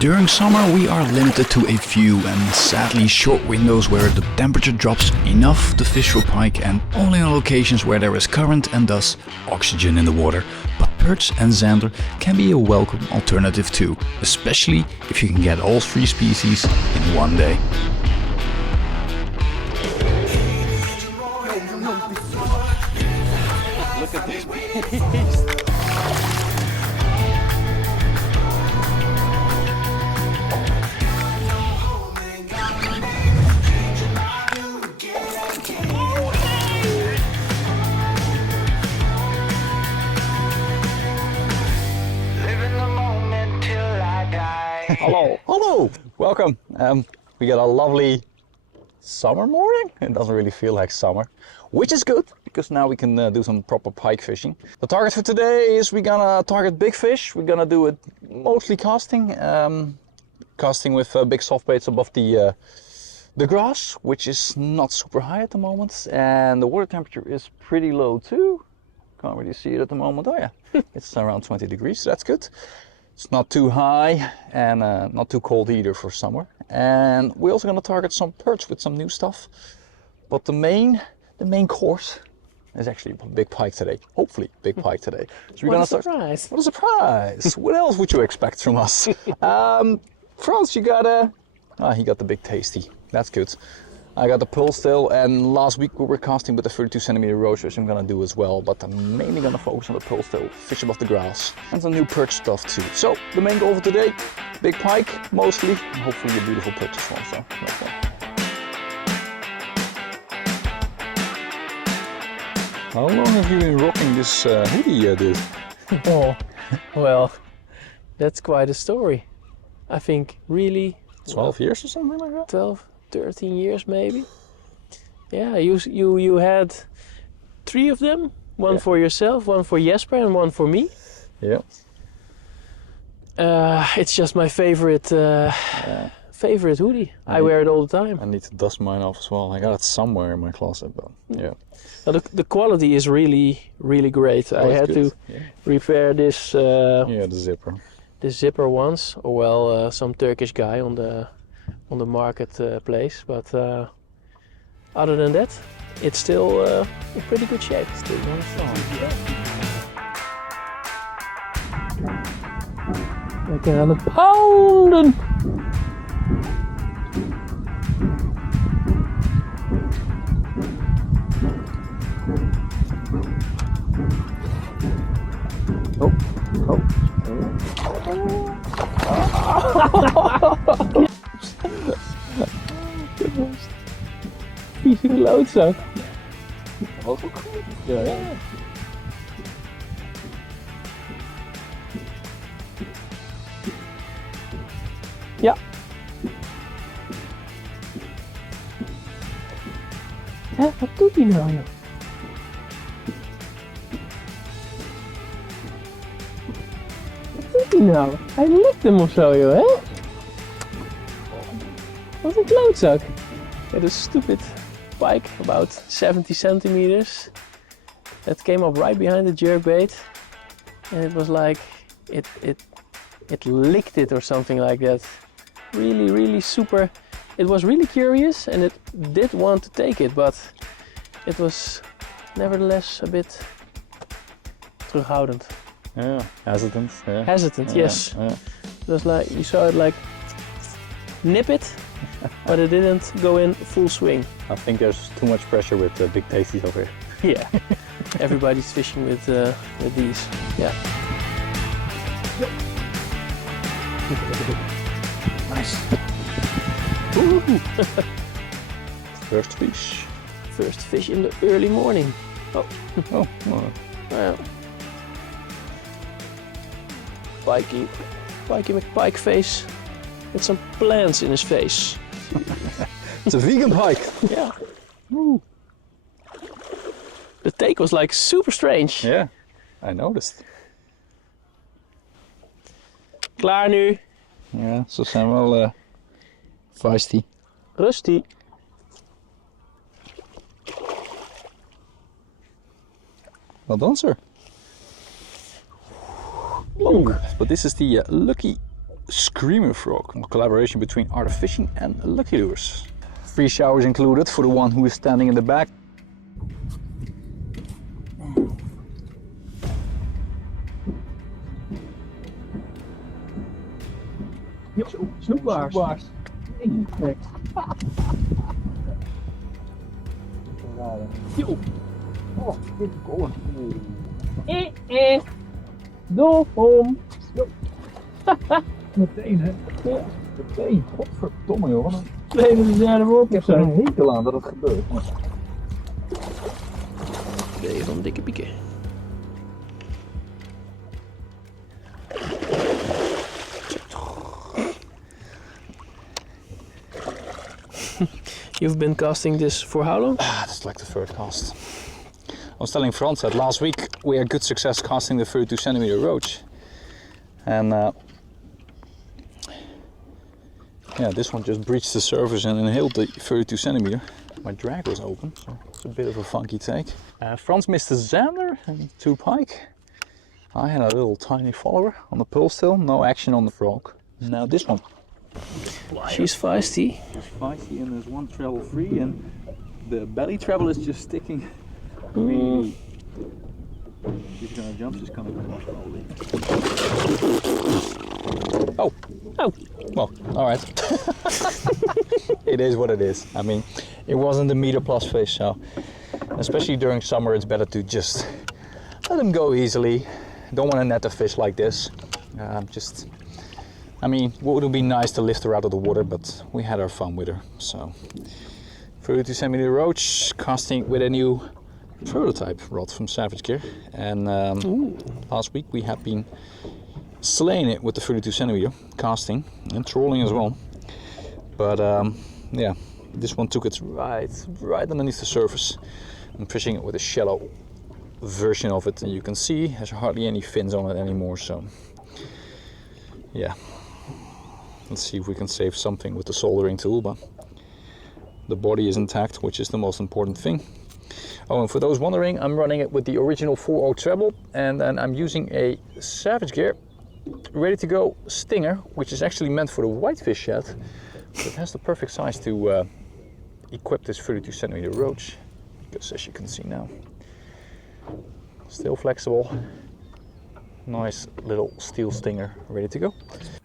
During summer we are limited to a few and sadly short windows where the temperature drops enough to fish for pike, and only on locations where there is current and thus oxygen in the water. But perch and zander can be a welcome alternative too, especially if you can get all three species in one day. Look at this beast! Hello, welcome. We got a lovely summer morning. It doesn't really feel like summer, which is good because now we can do some proper pike fishing. The target for today is we're gonna target big fish. We're gonna do it mostly casting, casting with big soft baits above the grass, which is not super high at the moment, and the water temperature is pretty low too. Can't really see it at the moment. Oh yeah, it's around 20 degrees, so that's good. It's not too high and not too cold either for summer. And we're also going to target some perch with some new stuff. But the main course is actually big pike today. Hopefully big pike today. So we're What gonna a surprise! What a surprise! What else would you expect from us? Frans, you got he got the big tasty. That's good. I got the pulse tail, and last week we were casting with the 32 centimeter roach, which I'm gonna do as well, but I'm mainly gonna focus on the pulse tail, fish above the grass, and some new perch stuff too. So the main goal for today, big pike mostly, and hopefully a beautiful perch as well, so that's fun. How long have you been rocking this hoodie, dude? Oh, well, that's quite a story. I think really 12 years or something like that? 12, 13 years maybe. Yeah, you had 3 of them. One for yourself, one for Jesper, and one for me. Yeah. It's just my favorite favorite hoodie. I wear it all the time. I need to dust mine off as well. I got it somewhere in my closet, but yeah. Well, the quality is really great. I had to repair this Yeah, the zipper. this zipper once, or well, some Turkish guy on the marketplace, but other than that, it's still in pretty good shape. Still going strong. Lekker aan het pounden! Oh, oh. Vieze klootzak. Ook goed. Ja, ja. Ja. Hè, wat doet hij nou, joh? Wat doet hij nou? Hij likt hem of zo, joh, hè? Wat een klootzak. It is stupid pike, about 70 centimeters. That came up right behind the jerkbait, and it was like it licked it or something like that. Really super. It was really curious, and it did want to take it, but it was nevertheless a bit terughoudend. Yeah, hesitant. Yeah. Hesitant, yes. Yeah. It was like you saw it like nip it, but it didn't go in full swing. I think there's too much pressure with the big tasties over here. Yeah, everybody's fishing with these. Yeah. Nice. First fish. First fish in the early morning. Oh, Oh, well, well. Pikey McPike face with some plants in his face. it's a vegan pike. Yeah. Ooh. The take was like super strange. Yeah, I noticed. Klaar nu. Ja, ze zijn wel feisty. Rusty. Well done, sir. Ooh. But this is the lucky Screamer Frog, a collaboration between Art of Fishing and Lucky Lures. Free showers included for the one who is standing in the back. Snoepbaars. Yo. Oh, dit is cool. Dolfom. Meteen hè? Ja. Meteen, godverdomme joh. Nee, dat is derde woord. Ik heb er een hekel aan dat het gebeurt. Deze van dikke pieken. You've been casting this for how long? This is like the third cast. I was telling Frans that last week we had good success casting the 32 centimeter roach. And yeah, this one just breached the surface and inhaled the 32 centimeter. My drag was open, so it's a bit of a funky take. Frans missed a Zander and 2 pike. I had a little tiny follower on the pulse tail, no action on the frog. Now this one. She's feisty. She's feisty and there's one treble free and the belly treble is just sticking. Really. She's gonna jump, she's gonna come off slowly. Oh! Oh! Well, alright. It is what it is. I mean, it wasn't a meter plus fish, so especially during summer it's better to just let them go easily. Don't want to net a fish like this. I mean, it would be nice to lift her out of the water, but we had our fun with her. So, 32 centimeter roach, casting with a new prototype rod from Savage Gear. And last week we have been slaying it with the 32 centimeter, casting and trolling as well. But yeah, this one took it right underneath the surface. I'm fishing it with a shallow version of it, and you can see there's hardly any fins on it anymore. So, yeah. Let's see if we can save something with the soldering tool, but the body is intact, which is the most important thing. Oh, and for those wondering, I'm running it with the original 4.0 treble, and then I'm using a Savage Gear ready to go stinger, which is actually meant for the whitefish shed, but it has the perfect size to equip this 32 centimeter roach, because as you can see now, still flexible. Nice little steel stinger ready to go.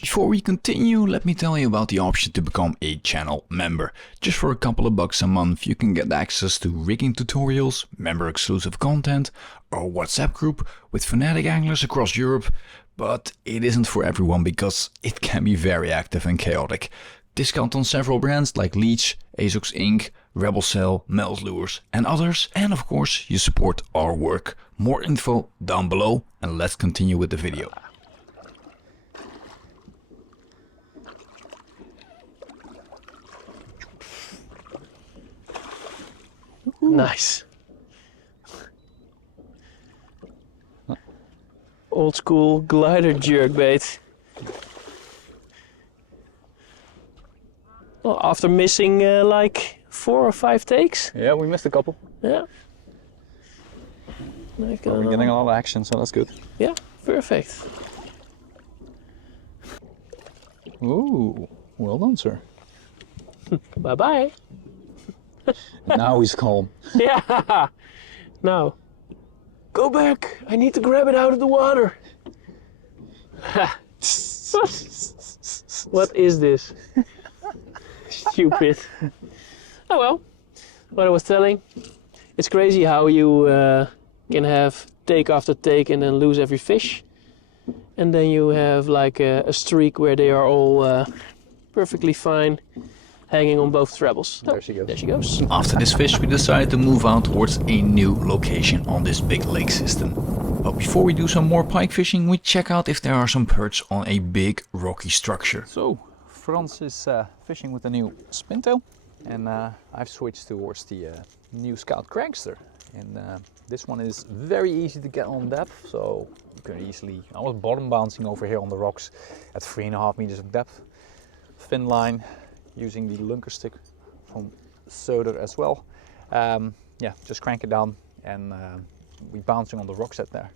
Before we continue, let me tell you about the option to become a channel member. Just for a couple of bucks a month you can get access to rigging tutorials, member exclusive content, or WhatsApp group with fanatic anglers across Europe. But it isn't for everyone because it can be very active and chaotic. Discount on several brands like Leech, Azox Inc., Rebel Cell, Melt Lures and others. And of course you support our work. More info down below, and let's continue with the video. Nice. Old school glider jerkbait. Well, after missing like 4 or 5 takes. Yeah, we missed a couple. Yeah. We're getting a lot of action, so that's good. Yeah, perfect. Ooh, well done, sir. Bye bye. Now he's calm. Yeah. Now, go back. I need to grab it out of the water. What is this? Stupid. Oh well. What I was telling. It's crazy how you can have take after take and then lose every fish. And then you have like a streak where they are all perfectly fine, hanging on both trebles. There she goes. There she goes. After this fish we decided to move out towards a new location on this big lake system. But before we do some more pike fishing, we check out if there are some perch on a big rocky structure. So, Frans is fishing with the new spintail, and I've switched towards the new Scout Crankster. And this one is very easy to get on depth, so you can easily. I was bottom bouncing over here on the rocks at 3.5 meters of depth. Fin line, using the lunker stick from Söder as well. Yeah, just crank it down and we bouncing on the rocks at there.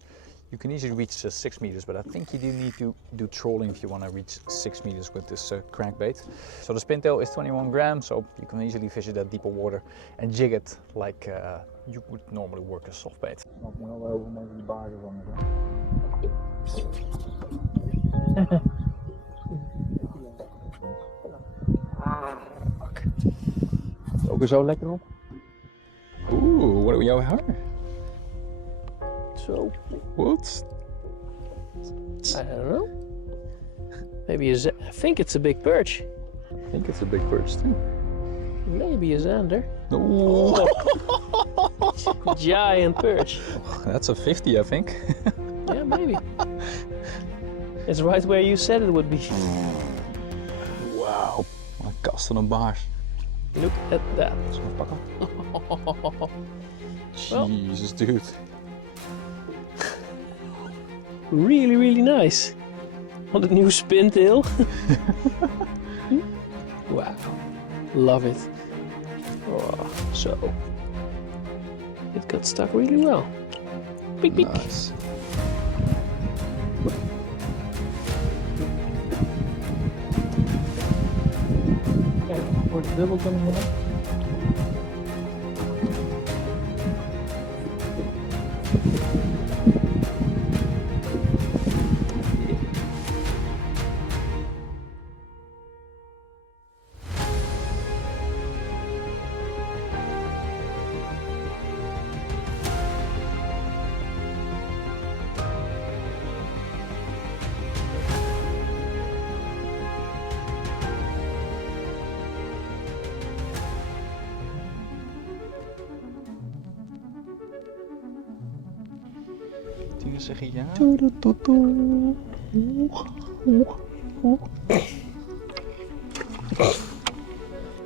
You can easily reach 6 meters, but I think you do need to do trolling if you want to reach 6 meters with this crankbait. So the spintail is 21 grams, so you can easily fish it at deeper water and jig it like you would normally work a soft bait. Ook er zo lekker op. Oeh, what do we have here? So, What? I don't know. Maybe I think it's a big perch. I think it's a big perch too. Maybe a zander. Oh. Giant perch. That's a 50, I think. Yeah, maybe. It's right where you said it would be. Wow, wat een kast van een baars. Look at that. Zullen we pakken? Well. Jesus, dude. Really, really nice. On the new spintail. Wow. Love it. Oh, so. It got stuck really well. Peek, peek. Nice. Voor de dubbel kunnen we. Dingen zeggen ja.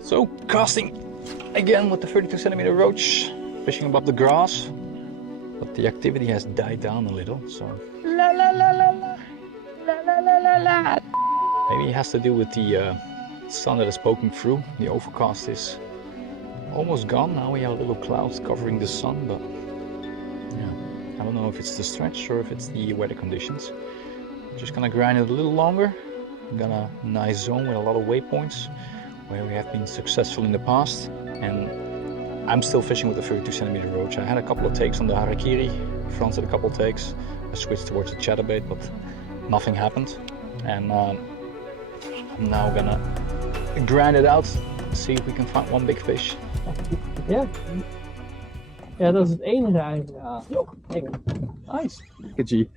So casting again with the 32 centimeter roach, fishing above the grass, but the activity has died down a little. So maybe it has to do with the sun that is poking through. The overcast is almost gone. Now we have a little clouds covering the sun, but yeah, I don't know if it's the stretch or if it's the weather conditions. I'm just gonna grind it a little longer. I'm gonna nice zone with a lot of waypoints where we have been successful in the past, and I'm still fishing with the 32 centimeter roach. I had a couple of takes on the harakiri, Frans had a couple of takes. I switched towards the chatterbait, but nothing happened. And I'm now gonna grind it out, see if we can find one big fish. Ja. Ja, dat is het enige eigenlijk. Ja. Jo, kijk. Nice. Good G.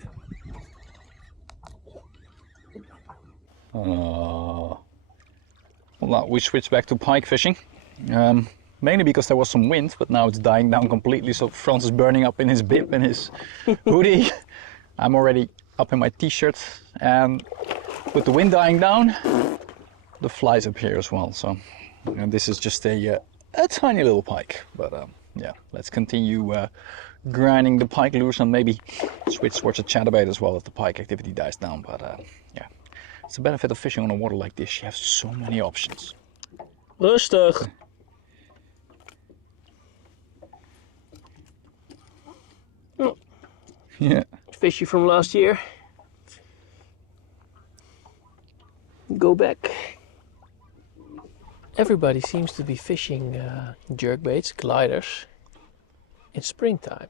Well, now we switched back to pike fishing. Mainly because there was some wind, but now it's dying down completely. So Frans is burning up in his bib and his hoodie. I'm already up in my t-shirt, and with the wind dying down, the flies up here as well. So and this is just a tiny little pike, but yeah, let's continue grinding the pike lures and maybe switch towards a chatterbait as well if the pike activity dies down. But yeah, it's the benefit of fishing on a water like this. You have so many options. Rustig. Oh. Yeah. Fishy from last year. Go back. Everybody seems to be fishing jerkbaits, gliders, in springtime.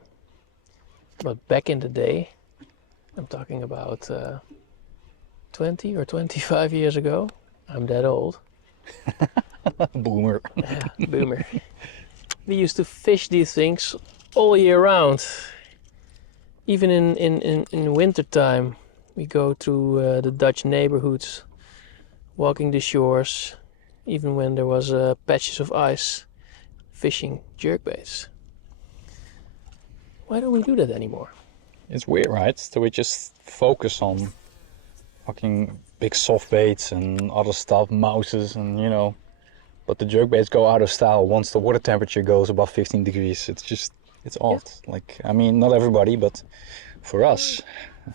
But back in the day, I'm talking about 20 or 25 years ago, I'm that old. Boomer. Yeah, boomer. We used to fish these things all year round. Even in winter time, we go through the Dutch neighborhoods, walking the shores, even when there was patches of ice, fishing jerkbaits. Why don't we do that anymore? It's weird, right? So we just focus on fucking big soft baits and other stuff, mouses and you know, but the jerkbaits go out of style once the water temperature goes above 15 degrees. It's just, it's odd. Yeah. Like, I mean, not everybody, but for us.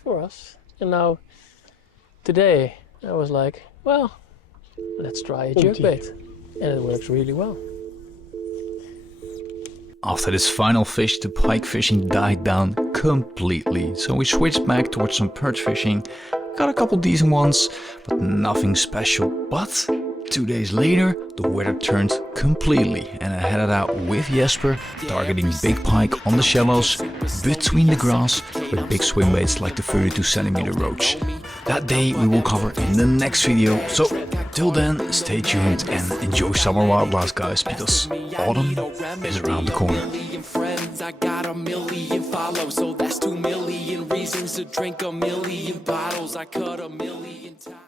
For us. And now, today, I was like, well, let's try a jerkbait. And it works really well. After this final fish, the pike fishing died down completely. So we switched back towards some perch fishing. Got a couple decent ones, but nothing special. But 2 days later, the weather turned completely and I headed out with Jesper, targeting big pike on the shallows, between the grass, with big swim baits like the 32cm roach. That day we will cover in the next video, so till then stay tuned and enjoy summer wildlife, guys, because autumn is around the corner. I got a million follows, so that's 2 million reasons to drink a million bottles. I cut a million times.